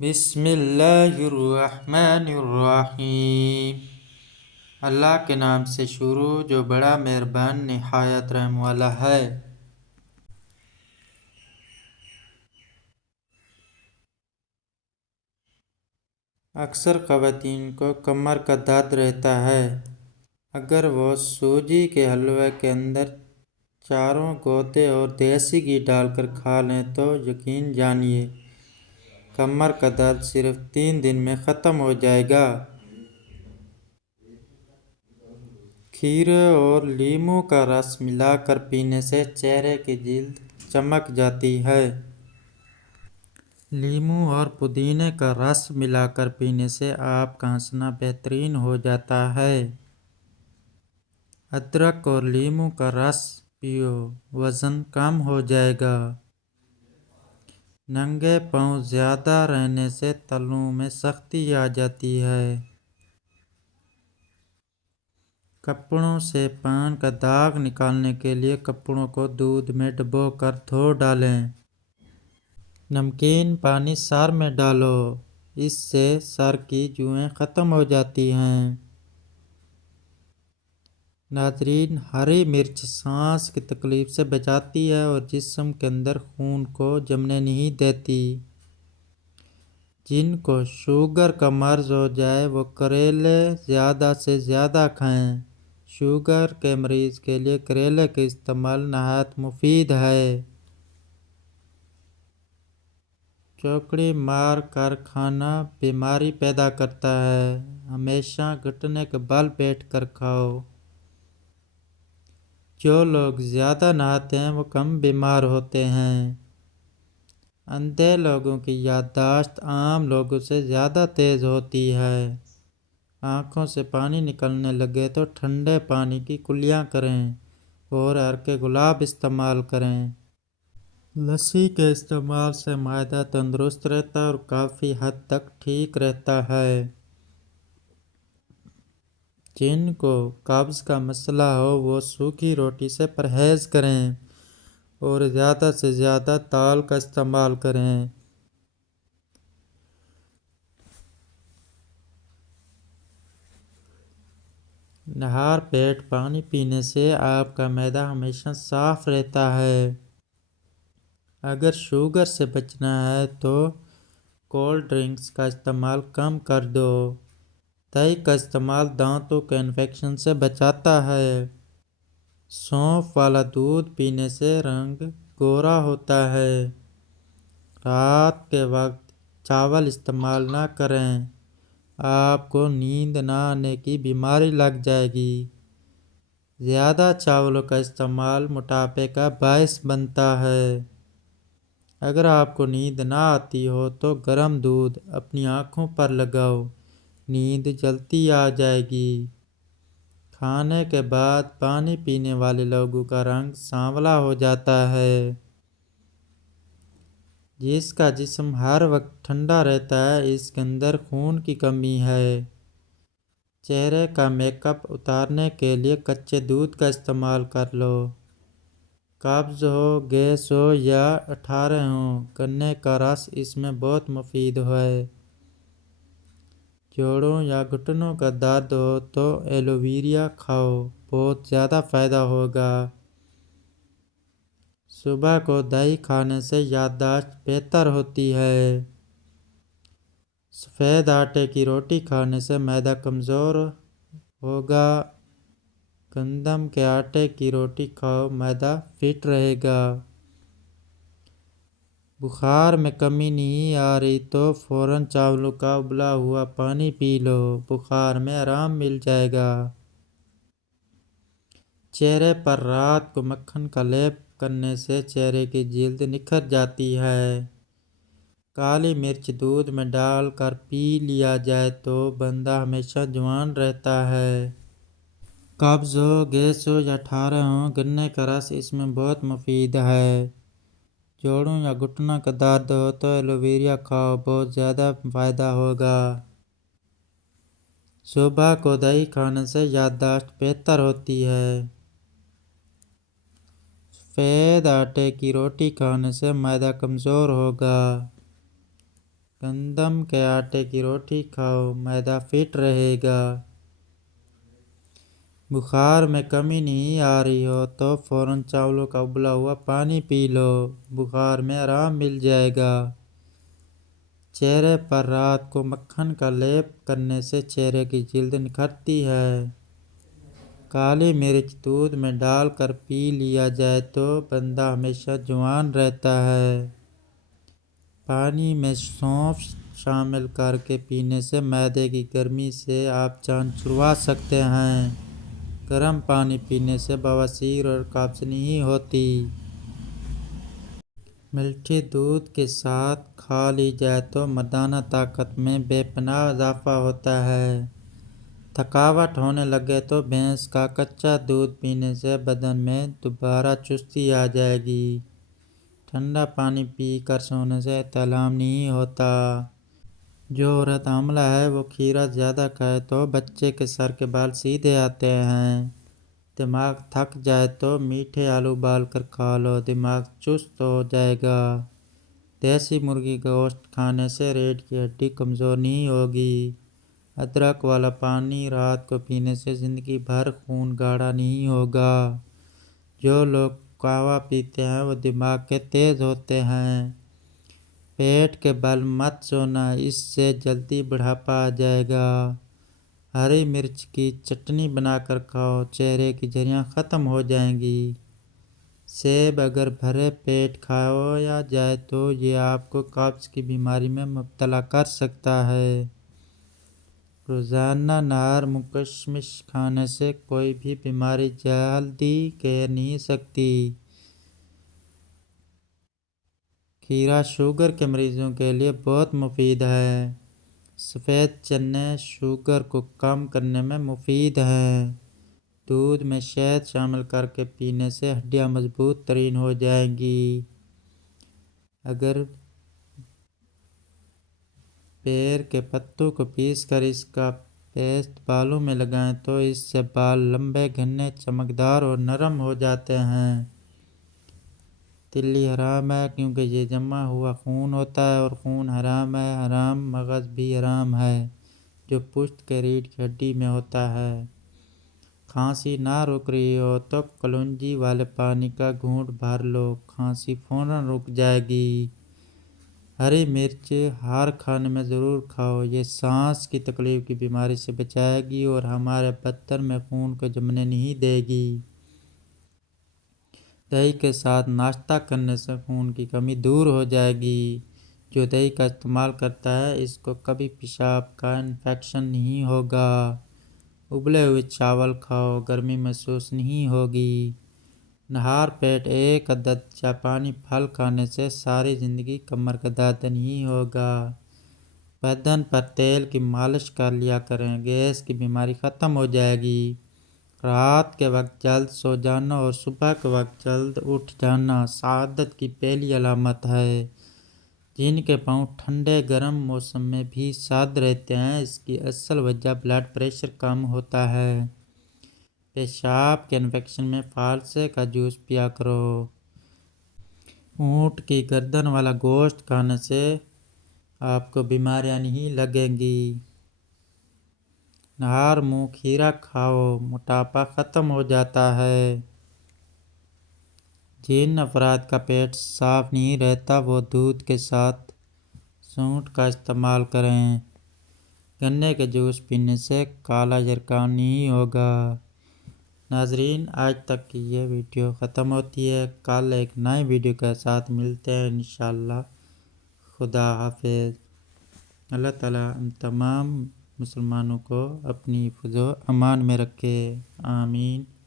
بسم اللہ الرحمن الرحیم۔ اللہ کے نام سے شروع جو بڑا مہربان نہایت رحم والا ہے۔ اکثر خواتین کو کمر کا درد رہتا ہے۔ اگر وہ سوجی کے حلوے کے اندر چاروں غوطے اور دیسی گھی ڈال کر کھا لیں تو یقین جانیے کمر کا درد صرف 3 دن میں ختم ہو جائے گا۔ کھیرے اور لیموں کا رس ملا کر پینے سے چہرے کی جلد چمک جاتی ہے۔ لیموں اور پودینے کا رس ملا کر پینے سے آپ کا ہنسنا بہترین ہو جاتا ہے۔ ادرک اور لیموں کا رس پیو، وزن کم ہو جائے گا۔ ننگے پاؤں زیادہ رہنے سے تلوؤں میں سختی آ جاتی ہے۔ کپڑوں سے پان کا داغ نکالنے کے لیے کپڑوں کو دودھ میں ڈبو کر دھو ڈالیں۔ نمکین پانی سر میں ڈالو، اس سے سر کی جوئیں ختم ہو جاتی ہیں۔ ناظرین، ہری مرچ سانس کی تکلیف سے بچاتی ہے اور جسم کے اندر خون کو جمنے نہیں دیتی۔ جن کو شوگر کا مرض ہو جائے وہ کریلے زیادہ سے زیادہ کھائیں۔ شوگر کے مریض کے لیے کریلے کا استعمال نہایت مفید ہے۔ چوکڑی مار کر کھانا بیماری پیدا کرتا ہے، ہمیشہ گھٹنے کے بل بیٹھ کر کھاؤ۔ جو لوگ زیادہ نہاتے ہیں وہ کم بیمار ہوتے ہیں۔ اندھے لوگوں کی یادداشت عام لوگوں سے زیادہ تیز ہوتی ہے۔ آنکھوں سے پانی نکلنے لگے تو ٹھنڈے پانی کی کلیاں کریں اور عرق گلاب استعمال کریں۔ لسی کے استعمال سے معدہ تندرست رہتا ہے اور کافی حد تک ٹھیک رہتا ہے۔ جن کو قبض کا مسئلہ ہو وہ سوکھی روٹی سے پرہیز کریں اور زیادہ سے زیادہ دال کا استعمال کریں۔ نہار پیٹ پانی پینے سے آپ کا معدہ ہمیشہ صاف رہتا ہے۔ اگر شوگر سے بچنا ہے تو کولڈ ڈرنکس کا استعمال کم کر دو۔ دہی کا استعمال دانتوں کے انفیکشن سے بچاتا ہے۔ سونف والا دودھ پینے سے رنگ گورا ہوتا ہے۔ رات کے وقت چاول استعمال نہ کریں، آپ کو نیند نہ آنے کی بیماری لگ جائے گی۔ زیادہ چاولوں کا استعمال موٹاپے کا باعث بنتا ہے۔ اگر آپ کو نیند نہ آتی ہو تو گرم دودھ اپنی آنکھوں پر لگاؤ، نیند جلدی آ جائے گی۔ کھانے کے بعد پانی پینے والے لوگوں کا رنگ سانولا ہو جاتا ہے۔ جس کا جسم ہر وقت ٹھنڈا رہتا ہے اس کے اندر خون کی کمی ہے۔ چہرے کا میک اپ اتارنے کے لیے کچے دودھ کا استعمال کر لو۔ قبض ہو، گیس ہو یا اٹھارے ہوں، گنے کا رس اس میں بہت مفید ہے۔ جوڑوں یا گھٹنوں کا درد ہو تو ایلو ویرا کھاؤ، بہت زیادہ فائدہ ہوگا۔ صبح کو دہی کھانے سے یادداشت بہتر ہوتی ہے۔ سفید آٹے کی روٹی کھانے سے معدہ کمزور ہوگا۔ گندم کے آٹے کی روٹی کھاؤ، معدہ فٹ رہے گا۔ بخار میں کمی نہیں آ رہی تو فوراً چاولوں کا ابلا ہوا پانی پی لو، بخار میں آرام مل جائے گا۔ چہرے پر رات کو مکھن کا لیپ کرنے سے چہرے کی جلد نکھر جاتی ہے۔ کالی مرچ دودھ میں ڈال کر پی لیا جائے تو بندہ ہمیشہ جوان رہتا ہے۔ قبض ہو، گیس ہو یا اٹھارے ہوں، گنے کا رس اس میں بہت مفید ہے۔ جوڑوں یا گھٹنوں کا درد ہو تو ایلو ویرا کھاؤ، بہت زیادہ فائدہ ہوگا۔ صبح کو دہی کھانے سے یادداشت بہتر ہوتی ہے۔ سفید آٹے کی روٹی کھانے سے معدہ کمزور ہوگا۔ گندم کے آٹے کی روٹی کھاؤ، معدہ فٹ رہے گا۔ بخار میں کمی نہیں آ رہی ہو تو فوراً چاولوں کا ابلا ہوا پانی پی لو، بخار میں آرام مل جائے گا۔ چہرے پر رات کو مکھن کا لیپ کرنے سے چہرے کی جلد نکھرتی ہے۔ کالی مرچ دودھ میں ڈال کر پی لیا جائے تو بندہ ہمیشہ جوان رہتا ہے۔ پانی میں سونف شامل کر کے پینے سے معدے کی گرمی سے آپ جان چھڑوا سکتے ہیں۔ گرم پانی پینے سے بواسیر اور قبض نہیں ہوتی۔ میٹھی دودھ کے ساتھ کھا لی جائے تو مردانہ طاقت میں بے پناہ اضافہ ہوتا ہے۔ تھکاوٹ ہونے لگے تو بھینس کا کچا دودھ پینے سے بدن میں دوبارہ چستی آ جائے گی۔ ٹھنڈا پانی پی کر سونے سے احتلام نہیں ہوتا۔ جو عورت حاملہ ہے وہ کھیرا زیادہ کھائے تو بچے کے سر کے بال سیدھے آتے ہیں۔ دماغ تھک جائے تو میٹھے آلو ابال کر کھا لو، دماغ چست ہو جائے گا۔ دیسی مرغی کا گوشت کھانے سے ریڑھ کی ہڈی کمزور نہیں ہوگی۔ ادرک والا پانی رات کو پینے سے زندگی بھر خون گاڑھا نہیں ہوگا۔ جو لوگ قہوہ پیتے ہیں وہ دماغ کے تیز ہوتے ہیں۔ پیٹ کے بل مت سونا، اس سے جلدی بڑھاپا آ جائے گا۔ ہری مرچ کی چٹنی بنا کر کھاؤ، چہرے کی جھریاں ختم ہو جائیں گی۔ سیب اگر بھرے پیٹ کھایا جائے تو یہ آپ کو قبض کی بیماری میں مبتلا کر سکتا ہے۔ روزانہ نہار مکشمش کھانے سے کوئی بھی بیماری جلدی گھیر نہیں سکتی۔ کھیرا شوگر کے مریضوں کے لیے بہت مفید ہے۔ سفید چنے شوگر کو کم کرنے میں مفید ہیں۔ دودھ میں شہد شامل کر کے پینے سے ہڈیاں مضبوط ترین ہو جائیں گی۔ اگر بیر کے پتوں کو پیس کر اس کا پیسٹ بالوں میں لگائیں تو اس سے بال لمبے، گھنے، چمکدار اور نرم ہو جاتے ہیں۔ تلی حرام ہے کیونکہ یہ جمع ہوا خون ہوتا ہے اور خون حرام ہے۔ حرام مغز بھی حرام ہے جو پشت کے ریڑھ کی ہڈی میں ہوتا ہے۔ کھانسی نہ رک رہی ہو تو کلونجی والے پانی کا گھونٹ بھر لو، کھانسی فوراً رک جائے گی۔ ہری مرچ ہر کھانے میں ضرور کھاؤ، یہ سانس کی تکلیف کی بیماری سے بچائے گی اور ہمارے بدن میں خون کو جمنے نہیں دے گی۔ دہی کے ساتھ ناشتہ کرنے سے خون کی کمی دور ہو جائے گی۔ جو دہی کا استعمال کرتا ہے اس کو کبھی پیشاب کا انفیکشن نہیں ہوگا۔ ابلے ہوئے چاول کھاؤ، گرمی محسوس نہیں ہوگی۔ نہار پیٹ ایک عدد جاپانی پھل کھانے سے ساری زندگی کمر کا درد نہیں ہوگا۔ بدن پر تیل کی مالش کر لیا کریں، گیس کی بیماری ختم ہو جائے گی۔ رات کے وقت جلد سو جانا اور صبح کے وقت جلد اٹھ جانا سعادت کی پہلی علامت ہے۔ جن کے پاؤں ٹھنڈے گرم موسم میں بھی سرد رہتے ہیں اس کی اصل وجہ بلڈ پریشر کم ہوتا ہے۔ پیشاب کے انفیکشن میں فالسے کا جوس پیا کرو۔ اونٹ کی گردن والا گوشت کھانے سے آپ کو بیماریاں نہیں لگیں گی۔ نہار منہ کھیرا کھاؤ، موٹاپا ختم ہو جاتا ہے۔ جن افراد کا پیٹ صاف نہیں رہتا وہ دودھ کے ساتھ سونٹ کا استعمال کریں۔ گنے کے جوس پینے سے کالا یرقان نہیں ہوگا۔ ناظرین، آج تک کی یہ ویڈیو ختم ہوتی ہے۔ کل ایک نئے ویڈیو کے ساتھ ملتے ہیں انشاءاللہ۔ خدا حافظ۔ اللہ تعالیٰ ہم تمام مسلمانوں کو اپنی حفظ و امان میں رکھے، آمین۔